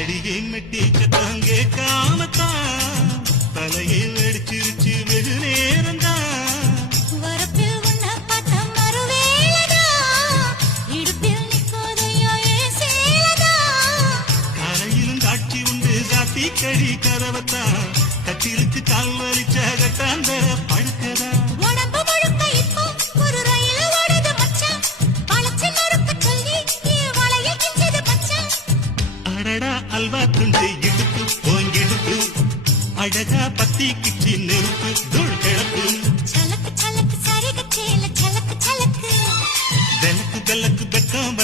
அடியை மெட்டி சத்தம் கேட்காமத்தான் தலையை வெடிச்சிருச்சு வெகு நேரம்தான். வரப்பில் உன்னை பார்த்த மறுவேளைதா, இடுப்பில் நிற்காதையா என் சேலைதா. கரையிலும் காட்சி உண்டு காத்தி கழி கதவத்தான் கட்டிலுக்கு கால் வலிச்ச கட்டாந்தர படுக்கதா. உடம்பு முழுக்க இப்போ ஒரு ரயில் ஓடுது மச்சான், வளைச்சு நொறுக்க சொல்லி என் வளையல் கிஞ்சது மச்சான். அடடா அல்வா துண்டு இடுப்பு போங்கிடுப்பு அழகா பத்தி கிச்சி நெருப்பு தூள் கிழப்பு. சலக்கு சலக்கு சரிக சேல சலக்கு சலக்கு வெலக்கு வெலக்கு வெக்கம்